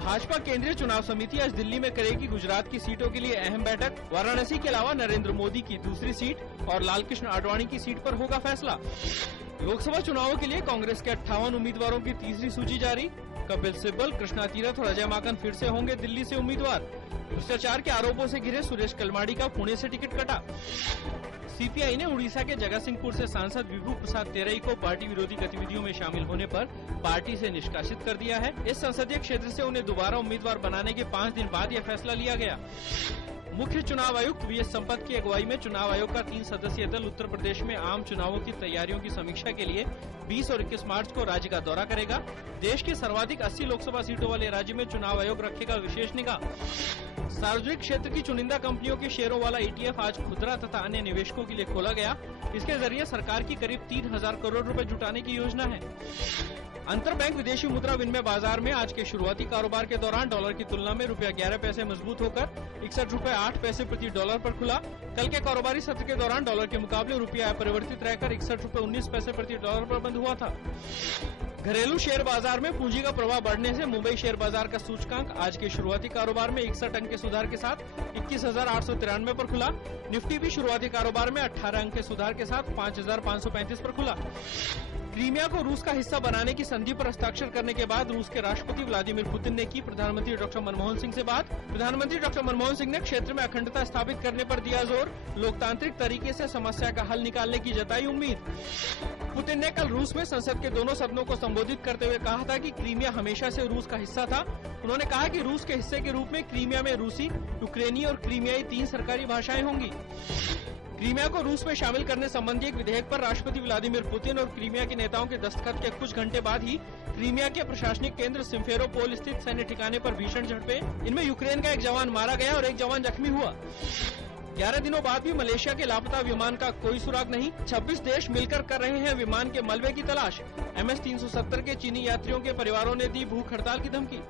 भाजपा केंद्रीय चुनाव समिति आज दिल्ली में करेगी गुजरात की सीटों के लिए अहम बैठक। वाराणसी के अलावा नरेंद्र मोदी की दूसरी सीट और लालकृष्ण आडवाणी की सीट पर होगा फैसला। लोकसभा चुनावों के लिए कांग्रेस के 58 उम्मीदवारों की तीसरी सूची जारी। कपिल सिब्बल, कृष्णा तीरथ और अजय माकन फिर से होंगे दिल्ली से उम्मीदवार। भ्रष्टाचार के आरोपों से घिरे सुरेश कलमाडी का पुणे से टिकट कटा। सीपीआई ने उड़ीसा के जगतसिंहपुर से सांसद विभू प्रसाद तेरई को पार्टी विरोधी गतिविधियों में शामिल होने पर पार्टी से निष्कासित कर दिया है। इस संसदीय क्षेत्र से उन्हें दोबारा उम्मीदवार बनाने के 5 दिन बाद यह फैसला लिया गया। मुख्य चुनाव आयुक्त वी एस संपत की अगुवाई में चुनाव आयोग का 3 सदस्यीय दल उत्तर प्रदेश में आम चुनावों की तैयारियों की समीक्षा के लिए 20 और 21 मार्च को राज्य का दौरा करेगा। देश की सर्वाधिक 80 लोकसभा सीटों वाले राज्य में चुनाव आयोग रखेगा विशेष निगाह। सार्वजनिक क्षेत्र की चुनिंदा कंपनियों के शेयरों वाला ETF आज खुदरा तथा अन्य निवेशकों के लिए खोला गया। इसके जरिए सरकार की करीब 3000 करोड़ रुपए जुटाने की योजना है। अंतर बैंक विदेशी मुद्रा विनिमय बाजार में आज के शुरुआती कारोबार के दौरान डॉलर की तुलना में रुपया 11 पैसे मजबूत होकर 61 रुपए 8 पैसे प्रति डॉलर पर खुला। कल के कारोबारी सत्र के दौरान डॉलर के मुकाबले रुपया अपरिवर्तित रहकर 61 रुपए 19 पैसे प्रति डॉलर पर बंद हुआ था। घरेलू शेयर बाजार में पूंजी का प्रवाह बढ़ने से मुंबई शेयर बाजार का सूचकांक आज के शुरुआती कारोबार में 61 अंक के सुधार के साथ 21,893 पर खुला। निफ्टी भी शुरुआती कारोबार में 18 अंक के सुधार के साथ 5,535 पर खुला। क्रीमिया को रूस का हिस्सा बनाने की संधि पर हस्ताक्षर करने के बाद रूस के राष्ट्रपति व्लादिमीर पुतिन ने की प्रधानमंत्री डॉक्टर मनमोहन सिंह से बात। प्रधानमंत्री डॉक्टर मनमोहन सिंह ने क्षेत्र में अखंडता स्थापित करने पर दिया जोर। लोकतांत्रिक तरीके से समस्या का हल निकालने की जताई उम्मीद। पुतिन ने कल रूस में संसद के दोनों सदनों को संबोधित करते हुए कहा था कि क्रीमिया हमेशा से रूस का हिस्सा था। उन्होंने कहा कि रूस के हिस्से के रूप में क्रीमिया में रूसी, यूक्रेनी और क्रीमियाई 3 सरकारी भाषाएं होंगी। क्रीमिया को रूस में शामिल करने संबंधी एक विधेयक पर राष्ट्रपति व्लादिमीर पुतिन और क्रीमिया के नेताओं के दस्तखत के कुछ घंटे बाद ही क्रीमिया के प्रशासनिक केंद्र सिम्फेरोपोल स्थित सैन्य ठिकाने पर भीषण झड़पें। इनमें यूक्रेन का एक जवान मारा गया और एक जवान जख्मी हुआ। 11 दिनों बाद भी मलेशिया के लापता विमान का कोई सुराग नहीं। 26 देश मिलकर कर रहे हैं विमान के मलबे की तलाश। MS-370 के चीनी यात्रियों के परिवारों ने दी भूख हड़ताल की धमकी।